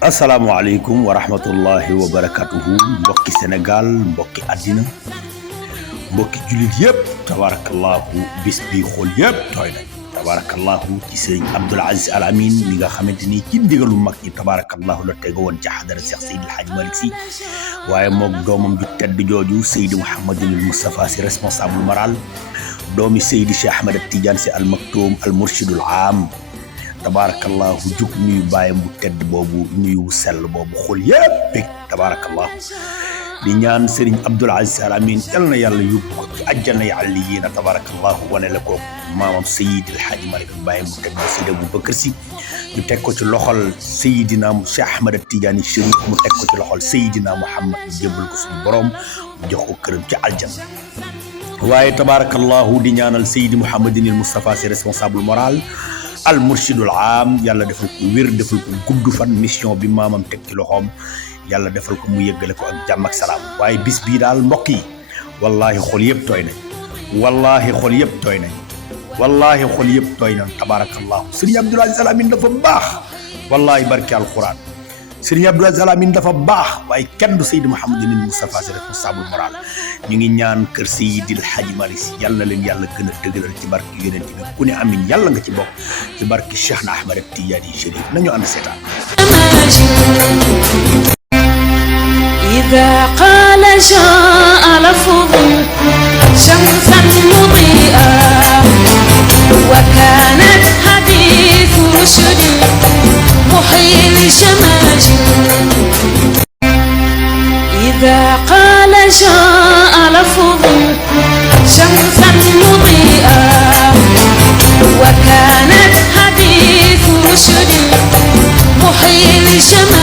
asalaamaaleykum wa rahmatullahi wa barakatuhu mbokki Sénégal mbokki àddina mbokki jullit yëpp tabarakallahu bis bi xool yëpp tooy nañ tabarakallahu ci sëriñ Abdoul Aziz Al Amine mi nga xamante ni ci ndigalu mag ñi tabarakallahu la tege woon ci xadara Cheikh Seydil Hadji Malick Sy waaye moog doomam ju tedd jooju Seydi Mouhamadul Moustapha Sy responsable moral doomi Seydi Cheikh Ahmed Tidiane Sy Al Maktoum Al Mourchidul Am tabarakallahu jug nuyu bàyyam bu tedd boobu nuyu sell boobu xool yëpp bég tabarakallahu di ñaan Serigne Abdoul Aziz Al Amine yal na yàlla yóbbu ko ci àjjana yi àlliyiina tabarakallahu wane la ko maamam Seydil Hadji Malick bàyyam bu tedd Seydi Aboubacar Sy ñu teg ko ci loxol Seydina Cheikh Ahmed Tidiane Chérif mu teg ko ci loxol Seydina Mouhamad ñu jébbal ko suñu borom mu jox ko këram ci aljana waaye tabarakallahu di ñaanal Seydi Mouhamadinil Moustapha Sy responsable moral Al Mourchidul Am yàlla defal ko wér defal ko gudd fan mission bi maamam teg ci loxoom yàlla defal ko mu yëggale ko ak jàmm ak salaam waaye bis bii daal mbokk yi wallahi xol yëpp tooy nañ wallahi xol yëpp tooy nañ wallahi xol yëpp tooy nañ tabarakallahu Serigne Abdoul Aziz Al Amine dafa baax wallahi barke alquran Serigne Abdoul Aziz Al Amine dafa baax waaye kenn du Seydi Mouhamadinil Moustapha Sy responsable moral ñu ngi ñaan kër Seydil Hadji Malick Sy yàlla na leen yàlla gën a dëgëral ci barke yonent bi ku ne amin yàlla nga ci bokk ci barke Cheikh na Ahmed Tidiane Chérif nañu ànd seetaan إذا قال جاء لفظ شمسا مضيئا وكانت حديث رشد محيي الجماجم إذا قال جاء لفظ شمسا مضيئا وكانت حديث رشد محيي الجماجم